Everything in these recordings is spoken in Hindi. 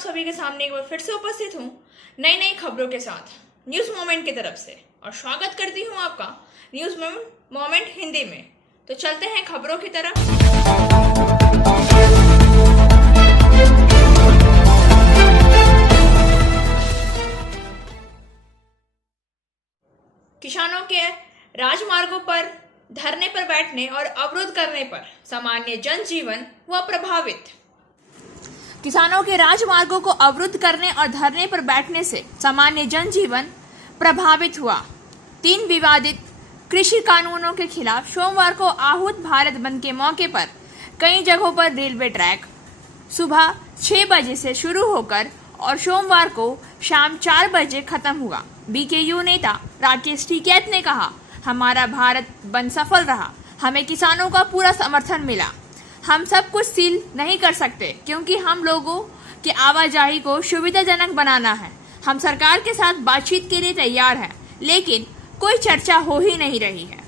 सभी के सामने एक बार फिर से उपस्थित हूँ नई नई खबरों के साथ न्यूज़ मोमेंट की तरफ से, और स्वागत करती हूँ आपका न्यूज़ मोमेंट हिंदी में। तो चलते हैं खबरों की तरफ। किसानों के राजमार्गों पर धरने पर बैठने और अवरोध करने पर सामान्य जनजीवन हुआ प्रभावित। किसानों के राजमार्गों को अवरुद्ध करने और धरने पर बैठने से सामान्य जनजीवन प्रभावित हुआ। 3 विवादित कृषि कानूनों के खिलाफ सोमवार को आहूत भारत बंद के मौके पर कई जगहों पर रेलवे ट्रैक सुबह 6 बजे से शुरू होकर और सोमवार को शाम 4 बजे खत्म हुआ। बीकेयू नेता राकेश टिकैत ने कहा, हमारा भारत बंद सफल रहा, हमें किसानों का पूरा समर्थन मिला। हम सब कुछ सील नहीं कर सकते क्योंकि हम लोगों की आवाजाही को सुविधाजनक बनाना है। हम सरकार के साथ बातचीत के लिए तैयार हैं, लेकिन कोई चर्चा हो ही नहीं रही है।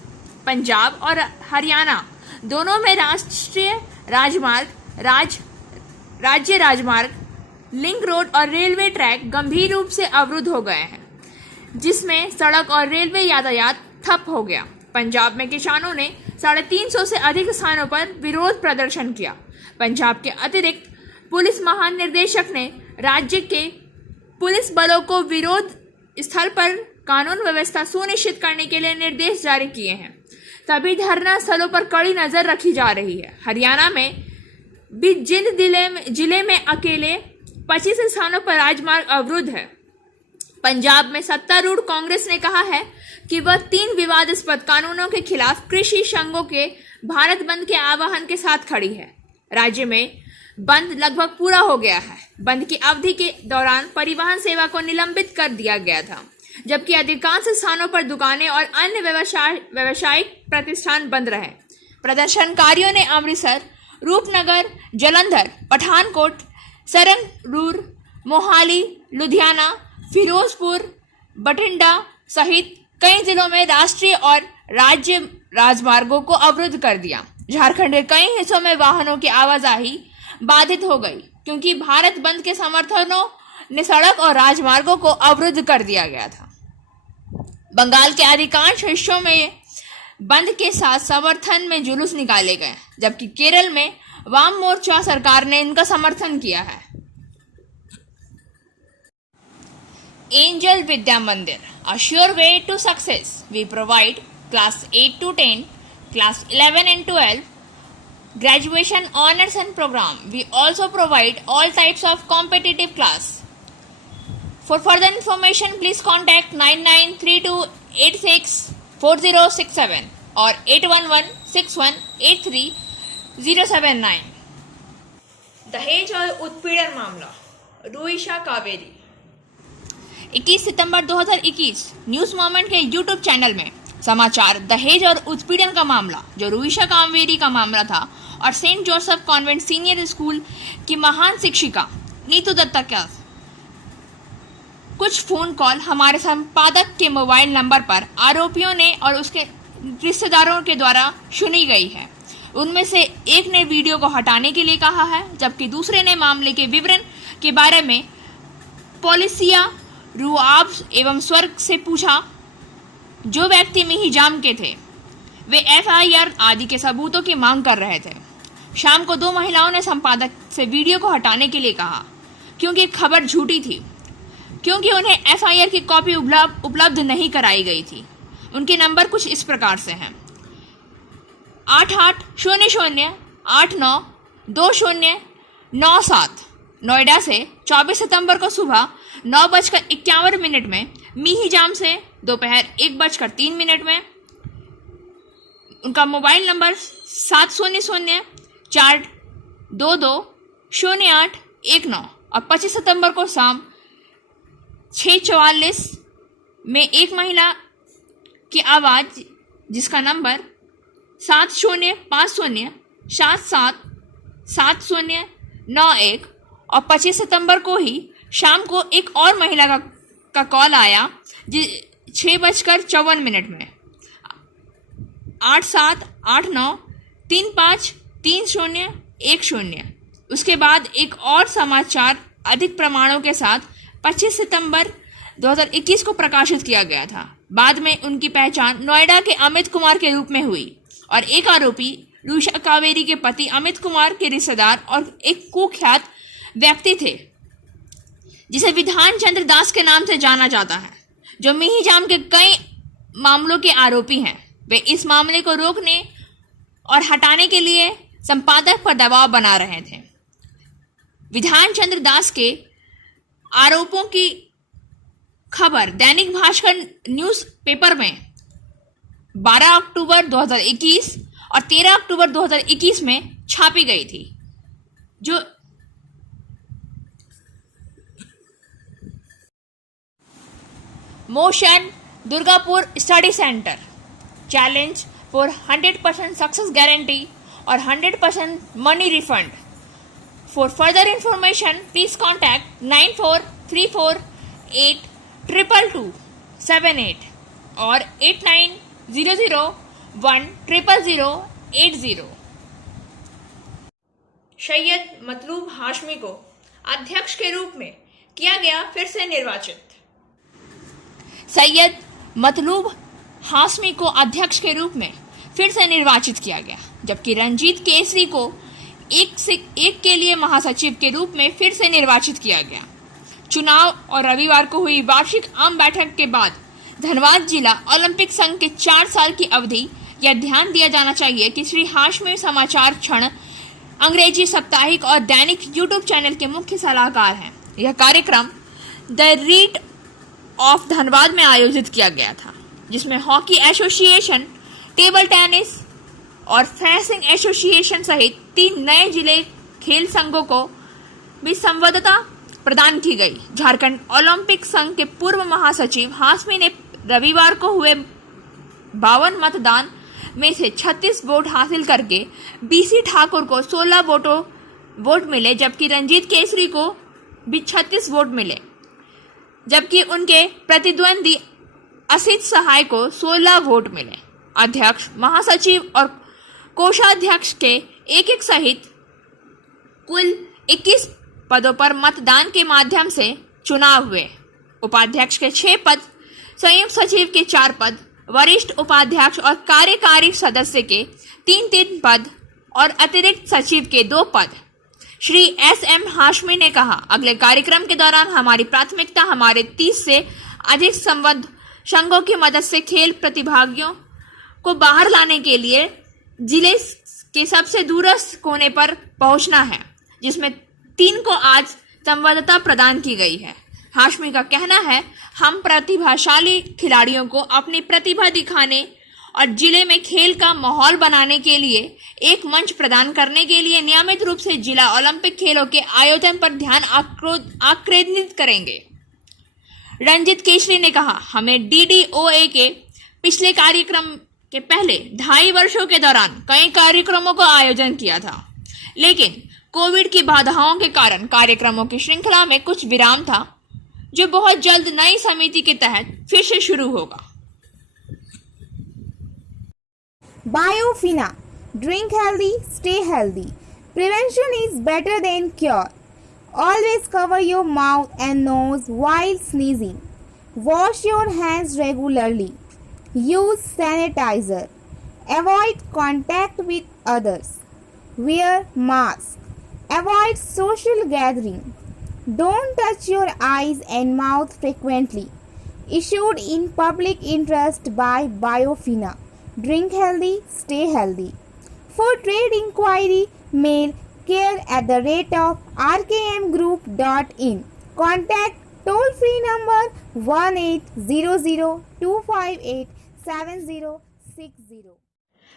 पंजाब और हरियाणा दोनों में राष्ट्रीय राजमार्ग, राज्य राजमार्ग, लिंक रोड और रेलवे ट्रैक गंभीर रूप से अवरुद्ध हो गए हैं, जिसमें सड़क और रेलवे यातायात ठप हो गया। पंजाब में किसानों ने 350 से अधिक स्थानों पर विरोध प्रदर्शन किया। पंजाब के अतिरिक्त पुलिस महानिदेशक ने राज्य के पुलिस बलों को विरोध स्थल पर कानून व्यवस्था सुनिश्चित करने के लिए निर्देश जारी किए हैं। सभी धरना स्थलों पर कड़ी नजर रखी जा रही है। हरियाणा में भी जिंद जिले में अकेले 25 स्थानों पर राजमार्ग अवरुद्ध है। पंजाब में सत्तारूढ़ कांग्रेस ने कहा है कि वह 3 विवादास्पद कानूनों के खिलाफ कृषि संघों के भारत बंद के आह्वान के साथ खड़ी है। राज्य में बंद लगभग पूरा हो गया है। बंद की अवधि के दौरान परिवहन सेवा को निलंबित कर दिया गया था, जबकि अधिकांश स्थानों पर दुकानें और अन्य व्यावसायिक प्रतिष्ठान बंद रहे। प्रदर्शनकारियों ने अमृतसर, रूपनगर, जालंधर, पठानकोट, सरनरूर, मोहाली, लुधियाना, फिरोजपुर, बठिंडा सहित कई जिलों में राष्ट्रीय और राज्य राजमार्गों को अवरुद्ध कर दिया। झारखंड के कई हिस्सों में वाहनों की आवाजाही बाधित हो गई क्योंकि भारत बंद के समर्थकों ने सड़क और राजमार्गों को अवरुद्ध कर दिया गया था। बंगाल के अधिकांश हिस्सों में बंद के साथ समर्थन में जुलूस निकाले गए, जबकि केरल में वाम मोर्चा सरकार ने इनका समर्थन किया है। एंजल विद्या मंदिर, a sure way to success. We provide class 8 to 10, class 11 and 12, graduation honors and program. We also provide all types of competitive class. For further information, please contact 9932864067 or 8116183079. दहेज और उत्पीड़न मामला, रुईशा कावेरी। 21 सितंबर 2021 न्यूज़ मोमेंट के यूट्यूब चैनल में समाचार दहेज और उत्पीड़न का मामला, जो रुईशा कावेरी का मामला था, और saint Joseph convent senior school की महान शिक्षिका नीतू दत्ता का कुछ फोन कॉल हमारे संपादक के मोबाइल नंबर पर आरोपियों ने और उसके रिश्तेदारों के द्वारा सुनी गई है। उनमें से एक ने वीडियो को हटाने के लिए कहा है, जबकि दूसरे ने मामले के विवरण के बारे में पॉलिसिया रुआब एवं स्वर्ग से पूछा। जो व्यक्ति में हिजाम के थे वे एफआईआर आदि के सबूतों की मांग कर रहे थे। शाम को 2 महिलाओं ने संपादक से वीडियो को हटाने के लिए कहा क्योंकि खबर झूठी थी, क्योंकि उन्हें एफआईआर की कॉपी उपलब्ध नहीं कराई गई थी। उनके नंबर कुछ इस प्रकार से हैं: 8800892097। नोएडा से 24 सितंबर को सुबह 9:51 में, मीहिजाम से दोपहर 1:03 में। उनका मोबाइल नंबर 7004220819 और 25 सितंबर को शाम 6:44 में एक महिला की आवाज़, जिसका नंबर 7050777091, और 25 सितंबर को ही शाम को एक और महिला का कॉल आया 6:54 में 8789353010। उसके बाद एक और समाचार अधिक प्रमाणों के साथ 25 सितंबर 2021 को प्रकाशित किया गया था। बाद में उनकी पहचान नोएडा के अमित कुमार के रूप में हुई और एक आरोपी रूषा कावेरी के पति अमित कुमार के रिश्तेदार और एक कुख्यात व्यक्ति थे जिसे विधान चंद्र दास के नाम से जाना जाता है, जो मिहिजाम के कई मामलों के आरोपी हैं। वे इस मामले को रोकने और हटाने के लिए संपादक पर दबाव बना रहे थे। विधान चंद्र दास के आरोपों की खबर दैनिक भास्कर न्यूज़पेपर में 12 अक्टूबर 2021 और 13 अक्टूबर 2021 में छापी गई थी, जो motion Durgapur study centre challenge for 100% success guarantee और 100% money refund. For further information please contact 9434822278 और 8900100080। सैयद मतलूब हाशमी को अध्यक्ष के रूप में किया गया फिर से निर्वाचित। सैयद मतलूब हाशमी को अध्यक्ष के रूप में फिर से निर्वाचित किया गया, जबकि रंजीत केसरी को एक के लिए महासचिव के रूप में फिर से निर्वाचित किया गया। चुनाव और रविवार को हुई वार्षिक आम बैठक के बाद धनबाद जिला ओलंपिक संघ के 4 साल की अवधि यह ध्यान दिया जाना चाहिए कि श्री हाशमी समाचार क्षण अंग्रेजी साप्ताहिक और दैनिक यूट्यूब चैनल के मुख्य सलाहकार हैं। यह कार्यक्रम द रीट ऑफ धनबाद में आयोजित किया गया था, जिसमें हॉकी एसोसिएशन, टेबल टेनिस और फेंसिंग एसोसिएशन सहित 3 नए जिले खेल संघों को भी संबद्धता प्रदान की गई। झारखंड ओलंपिक संघ के पूर्व महासचिव हाशमी ने रविवार को हुए 52 मतदान में से 36 वोट हासिल करके बीसी ठाकुर को 16 वोट मिले, जबकि रंजीत केसरी को भी 36 वोट मिले, जबकि उनके प्रतिद्वंदी असित सहाय को 16 वोट मिले। अध्यक्ष, महासचिव और कोषाध्यक्ष के एक सहित कुल 21 पदों पर मतदान के माध्यम से चुनाव हुए। उपाध्यक्ष के 6 पद, संयुक्त सचिव के 4 पद, वरिष्ठ उपाध्यक्ष और कार्यकारी सदस्य के 3 पद और अतिरिक्त सचिव के 2 पद। श्री एस.एम. हाशमी ने कहा, अगले कार्यक्रम के दौरान हमारी प्राथमिकता हमारे 30 से अधिक संबद्ध संघों की मदद से खेल प्रतिभागियों को बाहर लाने के लिए जिले के सबसे दूरस्थ कोने पर पहुंचना है, जिसमें 3 को आज संबद्धता प्रदान की गई है। हाशमी का कहना है, हम प्रतिभाशाली खिलाड़ियों को अपनी प्रतिभा दिखाने और जिले में खेल का माहौल बनाने के लिए एक मंच प्रदान करने के लिए नियमित रूप से जिला ओलंपिक खेलों के आयोजन पर ध्यान आकेंद्रित करेंगे। रंजीत केसरी ने कहा, हमें DDOA के पिछले कार्यक्रम के पहले 2.5 वर्षों के दौरान कई कार्यक्रमों का आयोजन किया था, लेकिन कोविड की बाधाओं के कारण कार्यक्रमों की श्रृंखला में कुछ विराम था, जो बहुत जल्द नई समिति के तहत फिर से शुरू होगा। Biofina. Drink healthy, stay healthy. Prevention is better than cure. Always cover your mouth and nose while sneezing. Wash your hands regularly. Use sanitizer. Avoid contact with others. Wear mask. Avoid social gathering. Don't touch your eyes and mouth frequently. Issued in public interest by Biofina. Drink healthy, stay healthy. For trade inquiry, mail care@rkmgroup.in. Contact toll-free number 1800258760.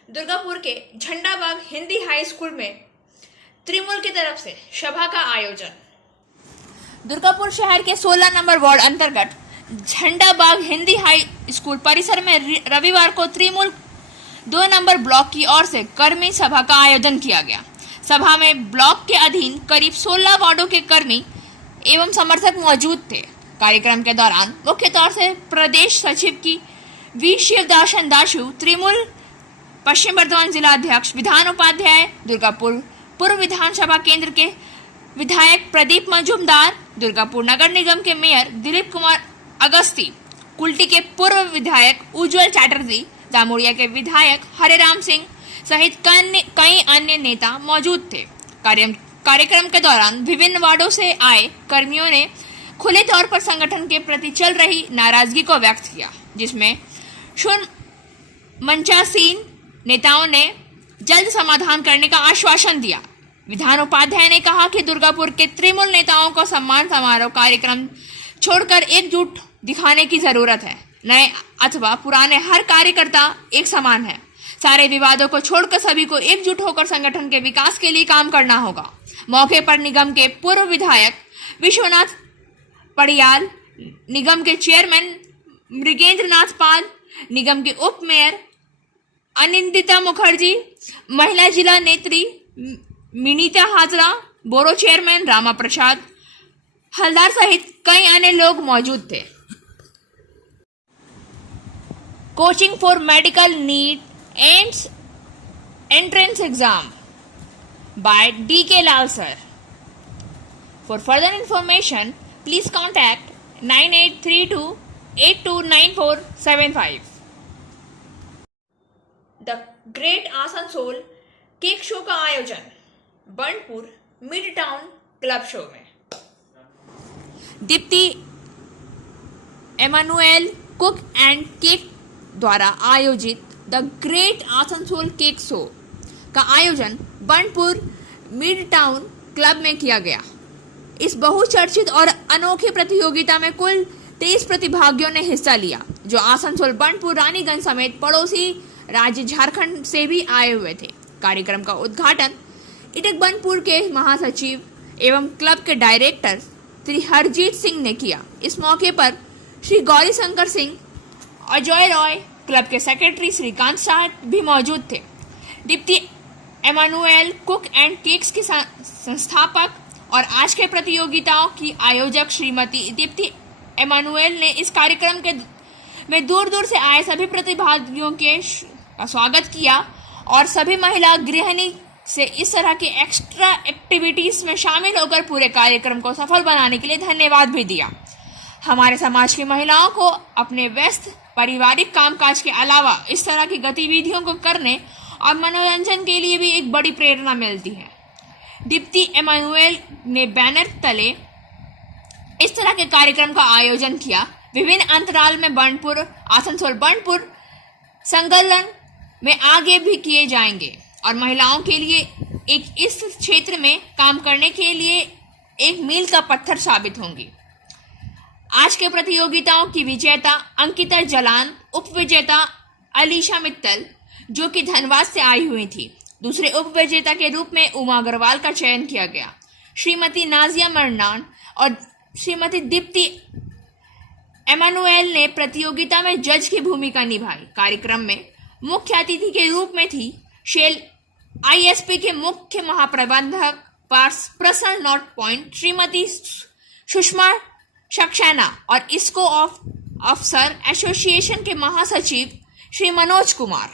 Durgapur के झंडाबाग हिंदी हाई स्कूल में त्रिमूल की तरफ से सभा का आयोजन। दुर्गापुर शहर के 16 नंबर वार्ड अंतर्गत झंडाबाग हिंदी हाई स्कूल परिसर में रविवार को त्रिमूल 2 नंबर ब्लॉक की ओर से कर्मी सभा का आयोजन किया गया। सभा में ब्लॉक के अधीन करीब 16 वार्डों के कर्मी एवं समर्थक मौजूद थे। कार्यक्रम के दौरान मुख्य तौर से प्रदेश सचिव की वी शिवदासन दाशु, त्रिमूल पश्चिम बर्धमान जिला अध्यक्ष, विधान उपाध्याय, दुर्गापुर पूर्व विधानसभा केंद्र के विधायक प्रदीप मजूमदार, दुर्गापुर नगर निगम के मेयर दिलीप कुमार अगस्ती, कुल्टी के पूर्व विधायक उज्जवल चैटर्जी, दामुड़िया के विधायक हरेराम सिंह सहित कई अन्य नेता मौजूद थे। कार्यक्रम के दौरान विभिन्न वार्डों से आए कर्मियों ने खुले तौर पर संगठन के प्रति चल रही नाराजगी को व्यक्त किया, जिसमें मंचासीन नेताओं ने जल्द समाधान करने का आश्वासन दिया। विधान उपाध्याय ने कहा कि दुर्गापुर के तृणमूल नेताओं को सम्मान समारोह कार्यक्रम छोड़कर एकजुट दिखाने की जरूरत है। नए अथवा पुराने हर कार्यकर्ता एक समान है। सारे विवादों को छोड़कर सभी को एकजुट होकर संगठन के विकास के लिए काम करना होगा। मौके पर निगम के पूर्व विधायक विश्वनाथ पड़ियाल, निगम के चेयरमैन मृगेंद्र नाथ पाल, निगम के उप मेयर अनिंदिता मुखर्जी, महिला जिला नेत्री मिनीता हाजरा, बोरो चेयरमैन रामा प्रसाद हलदार सहित कई अन्य लोग मौजूद थे। Coaching for medical neat and entrance exam by D.K. Lal sir. For further information, please contact 9832829475. The Great Asansol cake show का आयोजन Burnpur mid town club show में Deepti Emmanuel cook and cake द्वारा आयोजित the great Asansol cake show का आयोजन बर्नपुर मिड टाउन क्लब में किया गया। इस बहुचर्चित और अनोखी प्रतियोगिता में कुल 23 प्रतिभागियों ने हिस्सा लिया, जो आसनसोल, बर्नपुर, रानीगंज समेत पड़ोसी राज्य झारखंड से भी आए हुए थे। कार्यक्रम का उद्घाटन इटक बर्नपुर के महासचिव एवं क्लब के डायरेक्टर श्री हरजीत सिंह ने किया। इस मौके पर श्री गौरी शंकर सिंह, अजय रॉय, क्लब के सेक्रेटरी श्रीकांत शाह भी मौजूद थे। Deepti Emmanuel cook and cakes की संस्थापक और आज के प्रतियोगिताओं की आयोजक श्रीमती दीप्ति एमानुएल ने इस कार्यक्रम में दूर दूर से आए सभी प्रतिभागियों के स्वागत किया और सभी महिला गृहिणी से इस तरह की एक्स्ट्रा एक्टिविटीज में शामिल होकर पूरे कार्यक्रम को सफल बनाने के लिए धन्यवाद भी दिया। हमारे समाज की महिलाओं को अपने व्यस्त पारिवारिक कामकाज के अलावा इस तरह की गतिविधियों को करने और मनोरंजन के लिए भी एक बड़ी प्रेरणा मिलती है। दीप्ति एमानुएल ने बैनर तले इस तरह के कार्यक्रम का आयोजन किया। विभिन्न अंतराल में बर्नपुर, आसनसोल, बर्नपुर संकलन में आगे भी किए जाएंगे और महिलाओं के लिए एक इस क्षेत्र में काम करने के लिए एक मील का पत्थर साबित होंगी। आज के प्रतियोगिताओं की विजेता अंकिता जलान, उप विजेता अलीशा मित्तल जो कि धनबाद से आई हुई थी। दूसरे उप विजेता के रूप में उमा अग्रवाल का चयन किया गया। श्रीमती नाजिया मरनान और श्रीमती दीप्ति एमानुएल ने प्रतियोगिता में जज की भूमिका निभाई। कार्यक्रम में मुख्य अतिथि के रूप में थी शेल आईएसपी के मुख्य महाप्रबंधक personal note point Shrimati Sushma Saxena और इसको ऑफिसर एसोसिएशन के महासचिव श्री मनोज कुमार।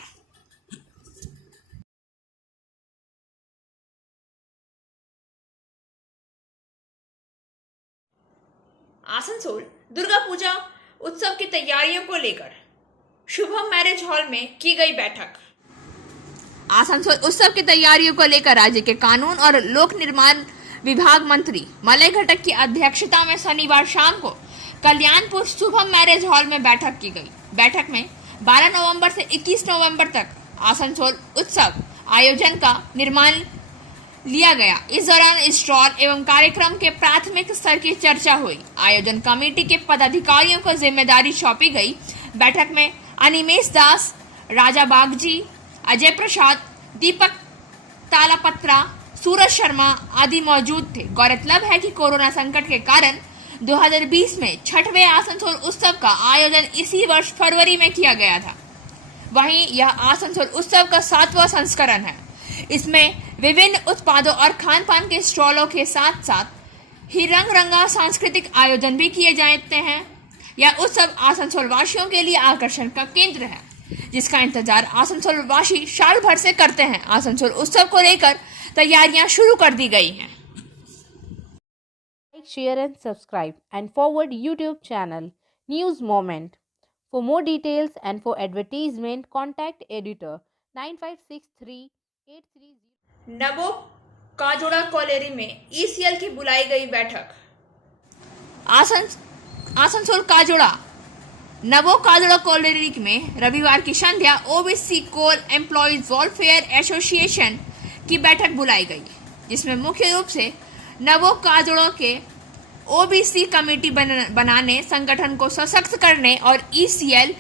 आसनसोल दुर्गा पूजा उत्सव की तैयारियों को लेकर शुभम मैरिज हॉल में की गई बैठक। आसनसोल उत्सव की तैयारियों को लेकर राज्य के कानून और लोक निर्माण विभाग मंत्री मलय घटक की अध्यक्षता में शनिवार शाम को कल्याणपुर शुभम मैरिज हॉल में बैठक की गई। बैठक में 12 नवंबर से 21 नवंबर तक आसनसोल उत्सव आयोजन का निर्माण लिया गया। इस दौरान स्टॉल एवं कार्यक्रम के प्राथमिक स्तर की चर्चा हुई। आयोजन कमेटी के पदाधिकारियों को जिम्मेदारी सौंपी गई। बैठक में अनिमेश दास, राजा बागजी, अजय प्रसाद, दीपक तालापत्रा, सूरज शर्मा आदि मौजूद थे। गौरतलब है कि कोरोना संकट के कारण 2020 में 6वें आसनसोल उत्सव का आयोजन इसी वर्ष फरवरी में किया गया था। वहीं यह आसनसोल उत्सव का 7वां संस्करण है। इसमें विभिन्न उत्पादों और खान पान के स्टॉलों के साथ साथ ही रंग रंगा सांस्कृतिक आयोजन भी किए जाते हैं। यह उत्सव आसनसोल वासियों के लिए आकर्षण का केंद्र है, जिसका इंतजार आसनसोल वासी साल भर से करते हैं। आसनसोल उत्सव को लेकर तैयारियां शुरू कर दी गई हैं। Like, share and subscribe and forward YouTube channel News Moment. For more details and for advertisement, contact editor 956383. Nebo काजोड़ा cholerae में ईसीएल की बुलाई गई बैठक। आसनसोल काजोड़ा नवो काजोड़ा कॉलेरी में रविवार की संध्या ओबीसी कोल एम्प्लॉयज वेलफेयर एसोसिएशन की बैठक बुलाई गई, जिसमें मुख्य रूप से नवो काजोड़ा के ओबीसी कमेटी बनाने, संगठन को सशक्त करने और ईसीएल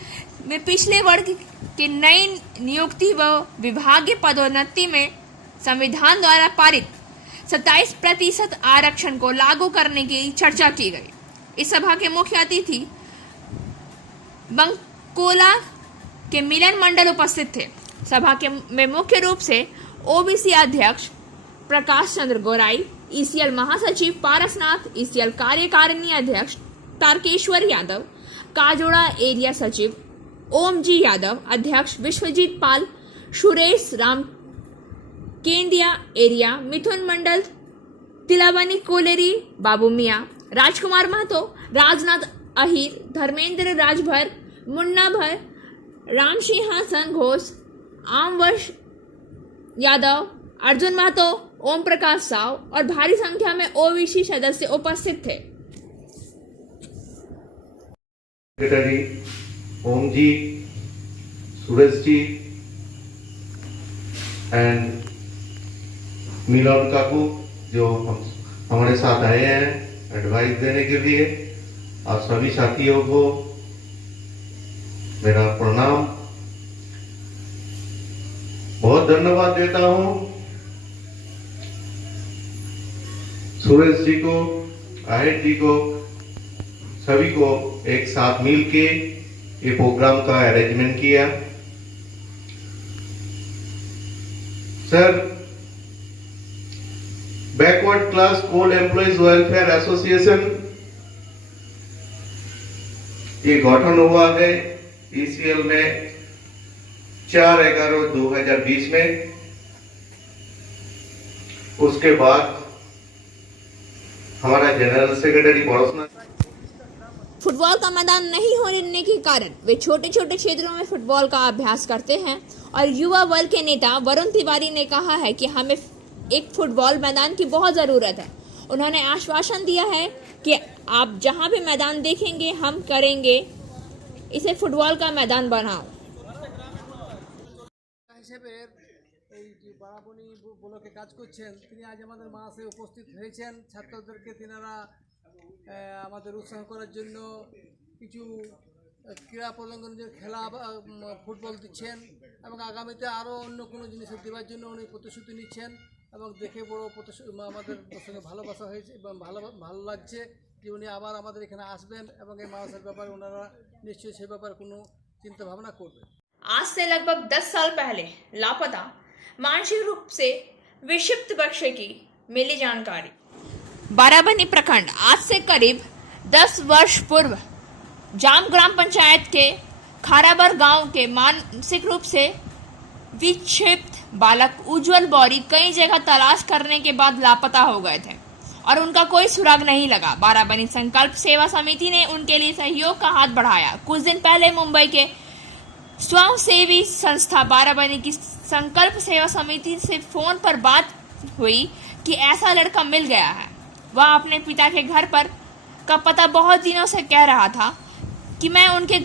में पिछले वर्ग के नई नियुक्ति व विभागीय पदोन्नति में संविधान द्वारा पारित 27% आरक्षण को लागू करने की चर्चा की गई। इस सभा के मुख्य अतिथि बंकोला के मिलन मंडल उपस्थित थे। सभा में मुख्य रूप से ओबीसी अध्यक्ष प्रकाश चंद्र गोराई, ईसीएल महासचिव पारसनाथ, ईसीएल कार्यकारिणी अध्यक्ष तारकेश्वर यादव, काजोड़ा एरिया सचिव ओम जी यादव, अध्यक्ष विश्वजीत पाल, सुरेश राम केंडिया एरिया, मिथुन मंडल, तिलावनी कोलेरी, बाबू मिया, राजकुमार महतो, राजनाथ अहिर, धर्मेंद्र राजभर, मुन्ना भर, राम सिंहासन घोष, आमवर्ष यादव, अर्जुन महतो, ओम प्रकाश साव और भारी संख्या में ओबीसी सदस्य उपस्थित थे। सेक्रेटरी ओम जी, सुरेश जी एंड मिलन काकू जो हमारे साथ आए हैं एडवाइस देने के लिए, आप सभी साथियों को मेरा प्रणाम, बहुत धन्यवाद देता हूं सुरेश जी को, आहिर जी को, सभी को एक साथ मिलके ये प्रोग्राम का अरेंजमेंट किया। सर, बैकवर्ड क्लास कोल एम्प्लॉयज वेलफेयर एसोसिएशन ये गठन हुआ है ईसीएल में 4/11/2020 में। उसके बाद हमारा जनरल सेक्रेटरी पड़ोसना फुटबॉल का मैदान नहीं होने के कारण वे छोटे छोटे क्षेत्रों में फुटबॉल का अभ्यास करते हैं और युवा बल के नेता वरुण तिवारी ने कहा है कि हमें एक फुटबॉल मैदान की बहुत ज़रूरत है। उन्होंने आश्वासन दिया है कि आप जहां भी मैदान देखेंगे हम करेंगे, इसे फुटबॉल का मैदान बनाओ। বারাবণী ব্লকে কাজ করছেন, তিনি আজ আমাদের মাঝে উপস্থিত হয়েছেন। ছাত্রদেরকে তিনারা আমাদের উৎসাহ করার জন্য কিছু ক্রীড়া প্রদর্শনের খেলা ফুটবল দিচ্ছেন এবং আগামীতে আরও অন্য কোনো জিনিস দেওয়ার জন্য উনি প্রতিশ্রুতি নিচ্ছেন এবং দেখে বড় আমাদের সঙ্গে ভালোবাসা হয়েছে এবং ভালো লাগছে যে উনি আবার আমাদের এখানে আসবেন এবং এই মানুষের ব্যাপারে ওনারা নিশ্চয়ই সে ব্যাপারে কোনো চিন্তা ভাবনা করবেন। आज से लगभग 10 साल पहले लापता मानसिक रूप से विक्षिप्त बच्चे की मिली जानकारी। बाराबनी प्रखंड आज से करीब 10 वर्ष पूर्व जाम ग्राम पंचायत के खाराबर गांव के मानसिक रूप से विक्षिप्त बालक उज्जवल बौरी कई जगह तलाश करने के बाद लापता हो गए थे और उनका कोई सुराग नहीं लगा। बाराबनी संकल्प सेवा समिति ने उनके लिए सहयोग का हाथ बढ़ाया। कुछ दिन पहले मुंबई के स्वयंसेवी संस्था बाराबनी की संकल्प सेवा समिति से फोन पर बात हुई कि ऐसा लड़का मिल गया है। वह अपने पिता के घर पर का पता बहुत दिनों से कह रहा था कि मैं उनके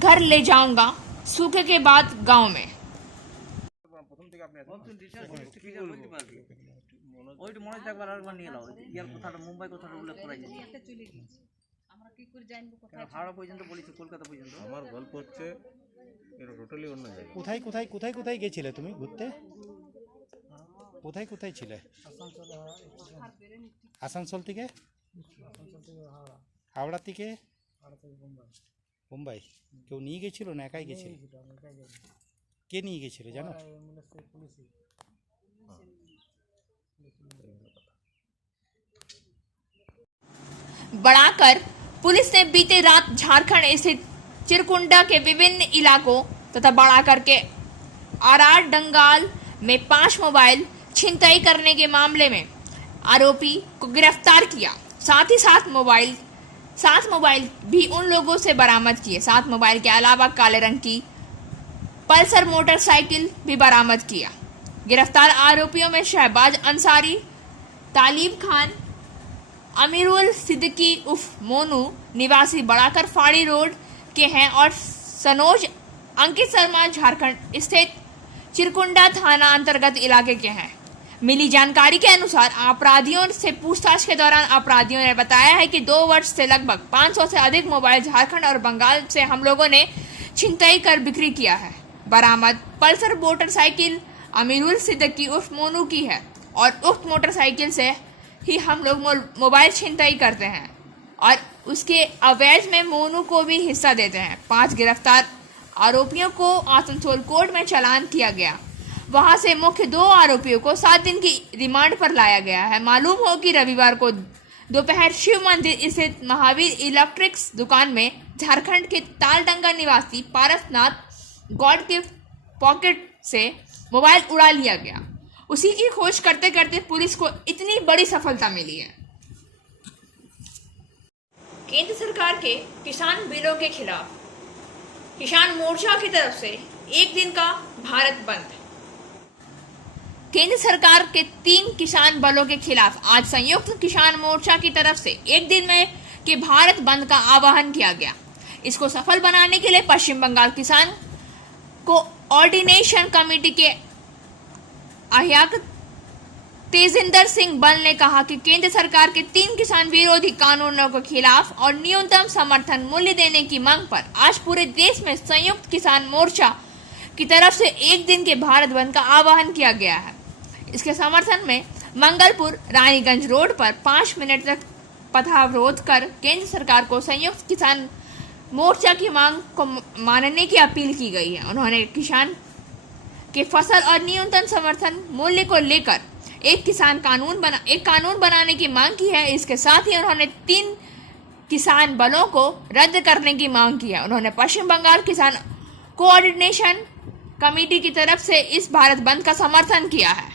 घर ले जाऊंगा सूखे के बाद गांव में। আমার গল্প হচ্ছে এটা টোটালি অন্য জায়গা। কোথায় গেছিলে তুমি ঘুরতে? কোথায় ছিলে? আসানসোল থেকে? হাওড়া থেকে? মুম্বাই। কেউ নিয়ে গেছিল না একাই গেছিলে? কে নিয়ে গেছিল জানো? बढ़ाकर पुलिस ने बीते रात झारखंड स्थित चिरकुंडा के विभिन्न इलाकों तथा बढ़ाकर के आरार डंगाल में 5 मोबाइल छिनतई करने के मामले में आरोपी को गिरफ्तार किया। साथ ही 7 मोबाइल भी उन लोगों से बरामद किए। 7 मोबाइल के अलावा काले रंग की पल्सर मोटरसाइकिल भी बरामद किया। गिरफ्तार आरोपियों में शहबाज अंसारी, तालिब खान, अमीरुल सिद्दीकी उर्फ मोनू निवासी बड़ाकर फाड़ी रोड के हैं और सनोज अंकित शर्मा झारखंड स्थित चिरकुंडा थाना अंतर्गत इलाके के हैं। मिली जानकारी के अनुसार अपराधियों से पूछताछ के दौरान अपराधियों ने बताया है कि 2 वर्ष से लगभग 500 से अधिक मोबाइल झारखंड और बंगाल से हम लोगों ने छिनतई कर बिक्री किया है। बरामद पल्सर मोटरसाइकिल अमीरुल सिद्दीकी उर्फ मोनू की है और उक्त मोटरसाइकिल से ही हम लोग मोबाइल छिनतई करते हैं और उसके अवैध में मोनू को भी हिस्सा देते हैं। 5 गिरफ्तार आरोपियों को आसनसोल कोर्ट में चालान किया गया। वहां से मुख्य 2 आरोपियों को 7 दिन की रिमांड पर लाया गया है। मालूम हो कि रविवार को दोपहर शिव मंदिर स्थित महावीर इलेक्ट्रिक्स दुकान में झारखंड के तालडंगा निवासी पारसनाथ गौड के पॉकेट से मोबाइल उड़ा लिया गया। उसी की खोज करते करते पुलिस को इतनी बड़ी सफलता मिली है। केंद्र सरकार के किसान बिलों के खिलाफ किसान मोर्चा की तरफ से 1 दिन का भारत बंद। केंद्र सरकार के 3 किसान बलों के खिलाफ आज संयुक्त किसान मोर्चा की तरफ से 1 दिन में के भारत बंद का आह्वान किया गया। इसको सफल बनाने के लिए पश्चिम बंगाल किसान कोऑर्डिनेशन कमेटी के अध्यक्ष तेजिंदर सिंह बल ने कहा कि केंद्र सरकार के 3 किसान विरोधी कानूनों के खिलाफ और न्यूनतम समर्थन मूल्य देने की मांग पर आज पूरे देश में संयुक्त किसान मोर्चा की तरफ से 1 दिन के भारत बंद का आह्वान किया गया है। इसके समर्थन में मंगलपुर रानीगंज रोड पर 5 मिनट तक पथावरोध कर केंद्र सरकार को संयुक्त किसान मोर्चा की मांग को मानने की अपील की गई है। उन्होंने किसान के फसल और न्यूनतम समर्थन मूल्य को लेकर एक कानून बनाने की मांग की है। इसके साथ ही उन्होंने 3 किसान बलों को रद्द करने की मांग की है। उन्होंने पश्चिम बंगाल किसान कोऑर्डिनेशन कमेटी की तरफ से इस भारत बंद का समर्थन किया है।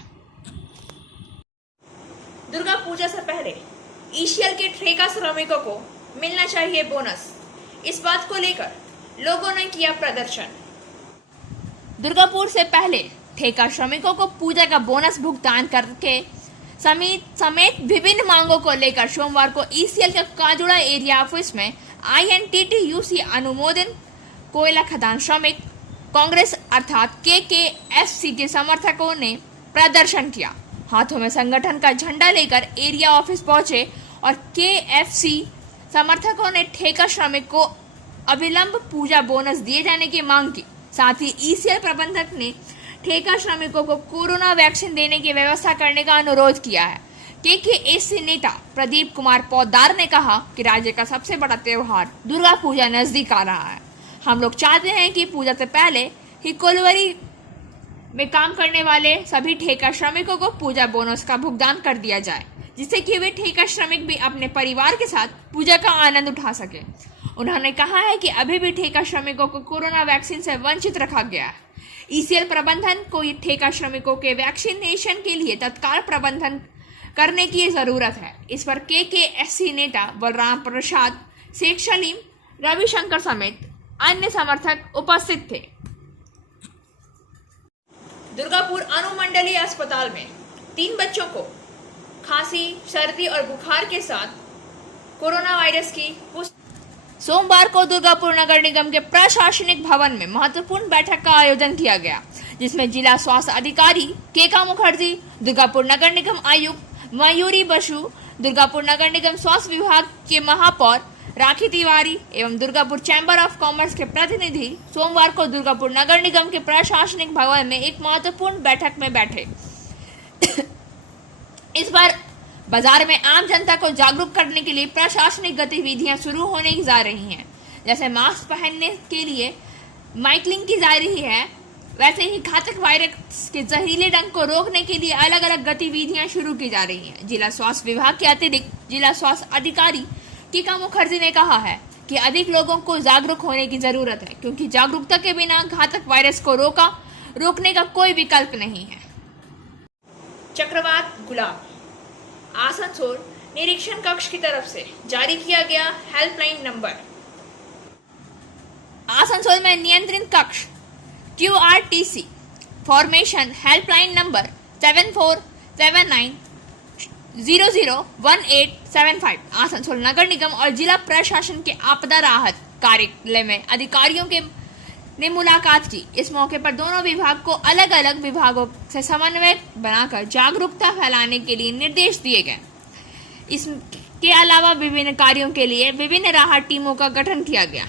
दुर्गा पूजा से पहले ईसीएल के ठेका श्रमिकों को मिलना चाहिए बोनस। इस बात को लेकर लोगों ने किया प्रदर्शन। दुर्गापुर से पहले ठेका श्रमिकों को पूजा का बोनस भुगतान करके समेत विभिन्न मांगों को लेकर सोमवार को ईसीएल के काजुड़ा एरिया ऑफिस में INTTUC अनुमोदन कोयला खदान श्रमिक कांग्रेस अर्थात KKFC के समर्थकों ने प्रदर्शन किया। हाथों में संगठन का झंडा लेकर एरिया ऑफिस पहुंचे और KFC समर्थकों ने ठेका श्रमिक को अविलंब पूजा बोनस दिए जाने की मांग की। साथ ही ईसीएल प्रबंधक ने ठेका श्रमिकों को कोरोना वैक्सीन देने की व्यवस्था करने का अनुरोध किया है। KKFC नेता प्रदीप कुमार पोद्दार ने कहा कि राज्य का सबसे बड़ा त्योहार दुर्गा पूजा नजदीक आ रहा है। हम लोग चाहते हैं कि पूजा से पहले ही कोलवरी में काम करने वाले सभी ठेका श्रमिकों को पूजा बोनस का भुगतान कर दिया जाए, जिससे कि वे ठेका श्रमिक भी अपने परिवार के साथ पूजा का आनंद उठा सके। उन्होंने कहा है कि अभी भी ठेका श्रमिकों को कोरोना वैक्सीन से वंचित रखा गया है। ईसीएल प्रबंधन को ठेका श्रमिकों के वैक्सीनेशन के लिए तत्काल प्रबंधन करने की जरूरत है। इस पर KKFC नेता बलराम प्रसाद, शेख सलीम, रविशंकर समेत अन्य समर्थक उपस्थित थे। दुर्गापुर अनुमंडलीय अस्पताल में 3 बच्चों को खांसी, सर्दी और बुखार के साथ कोरोना वायरस की पुष्टि। सोमवार को दुर्गापुर नगर निगम के प्रशासनिक भवन में महत्वपूर्ण बैठक का आयोजन किया गया, जिसमें जिला स्वास्थ्य अधिकारी केका मुखर्जी, दुर्गापुर नगर निगम आयुक्त मयूरी बसु, दुर्गापुर नगर निगम स्वास्थ्य विभाग के महापौर राखी तिवारी एवं दुर्गापुर चैम्बर ऑफ कॉमर्स के प्रतिनिधि सोमवार को दुर्गापुर नगर निगम के प्रशासनिक भवन में एक महत्वपूर्ण बैठक में बैठे। इस बार बाजार में आम जनता को जागरूक करने के लिए प्रशासनिक गतिविधियां शुरू होने की जा रही हैं। जैसे मास्क पहनने के लिए माइकिंग की जा रही है, वैसे ही घातक वायरस के जहरीले डंक को रोकने के लिए अलग अलग गतिविधियां शुरू की जा रही हैं। जिला स्वास्थ्य विभाग के अतिरिक्त जिला स्वास्थ्य अधिकारी केका मुखर्जी ने कहा है कि अधिक लोगों को जागरूक होने की जरूरत है, क्योंकि जागरूकता के बिना घातक वायरस को रोकने का कोई विकल्प नहीं है। चक्रवात गुलाब आसनसोल निरीक्षण कक्ष की तरफ से जारी किया गया हेल्पलाइन नंबर। आसनसोल में नियंत्रण कक्ष QRTC formation helpline number 7479001875। Asansol नगर निगम और जिला प्रशासन के आपदा राहत कार्यालय में अधिकारियों ने मुलाकात की। इस मौके पर दोनों विभाग को अलग अलग विभागों से समन्वय बनाकर जागरूकता फैलाने के लिए निर्देश दिए गए। इसके अलावा विभिन्न कार्यों के लिए विभिन्न राहत टीमों का गठन किया गया।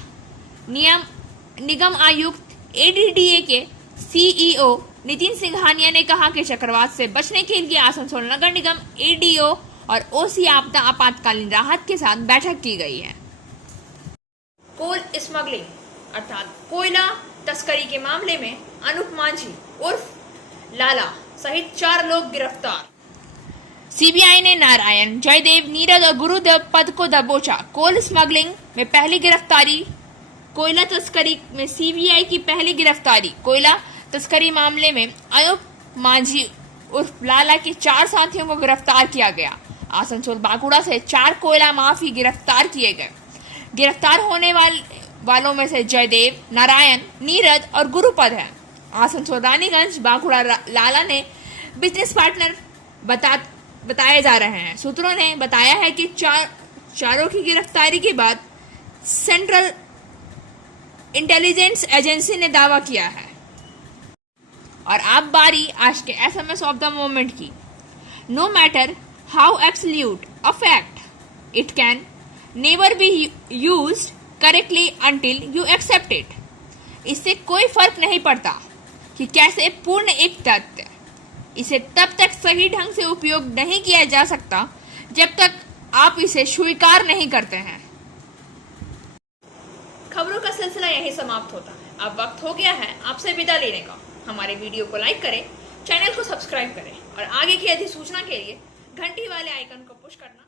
निगम आयुक्त ADDA के CEO नितिन सिंघानिया ने कहा कि चक्रवात से बचने के लिए आसनसोल नगर निगम ADO और OC आपदा आपातकालीन राहत के साथ बैठक की गई है। कोल स्मगलिंग अर्थात कोयला तस्करी के मामले में अनूप मांझी उर्फ लाला सहित 4 लोग गिरफ्तार। CBI ने नारायण, जयदेव, नीरज और गुरुदेव पद को दबोचा। कोल स्मगलिंग में पहली गिरफ्तारी। कोयला तस्करी में CBI की पहली गिरफ्तारी। कोयला तस्करी मामले में अनूप मांझी उर्फ लाला के 4 साथियों को गिरफ्तार किया गया। आसनसोल बांकुड़ा से 4 कोयला माफी गिरफ्तार किए गए। गिरफ्तार होने वालों में से जयदेव, नारायण, नीरज और गुरुपद हैं। आसनसोल रानीगंज बांकुड़ा लाला ने बिजनेस पार्टनर बताए जा रहे हैं। सूत्रों ने बताया है कि चारों की गिरफ्तारी के बाद सेंट्रल इंटेलिजेंस एजेंसी ने दावा किया है। और अब बारी आज के SMS ऑफ द मोमेंट की। No matter how absolute a fact, it can never be used correctly until you accept it. इससे कोई फर्क नहीं पड़ता कि कैसे पूर्ण एक तथ्य, इसे तब तक सही ढंग से उपयोग नहीं किया जा सकता जब तक आप इसे स्वीकार नहीं करते हैं। खबरों का सिलसिला यही समाप्त होता है। अब वक्त हो गया है आपसे विदा लेने का। हमारे वीडियो को लाइक करें, चैनल को सब्सक्राइब करें और आगे की अधिसूचना के लिए घंटी वाले आइकन को पुश करना